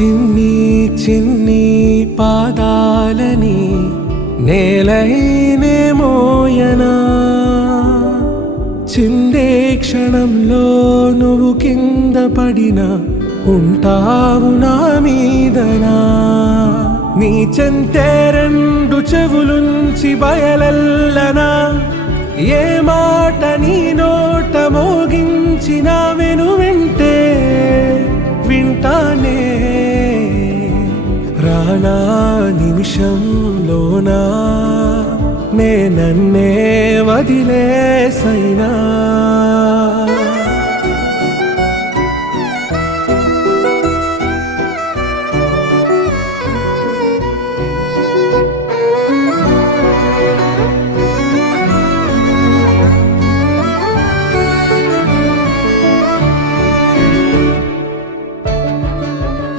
చిన్ని చిన్ని పాదాలని నేలైనే మోయనా, చిందే క్షణంలో నువ్వు కింద పడినా ఉంటావు నా మీదనా. నీ చెంతే రెండు చెవులుంచి బయలెల్లనా, ఏ మాట నీ నోట మోగించిన వెను వింటే వింటానే. రానా నిమిషంలోనా నే నన్నే వదిలేసైనా.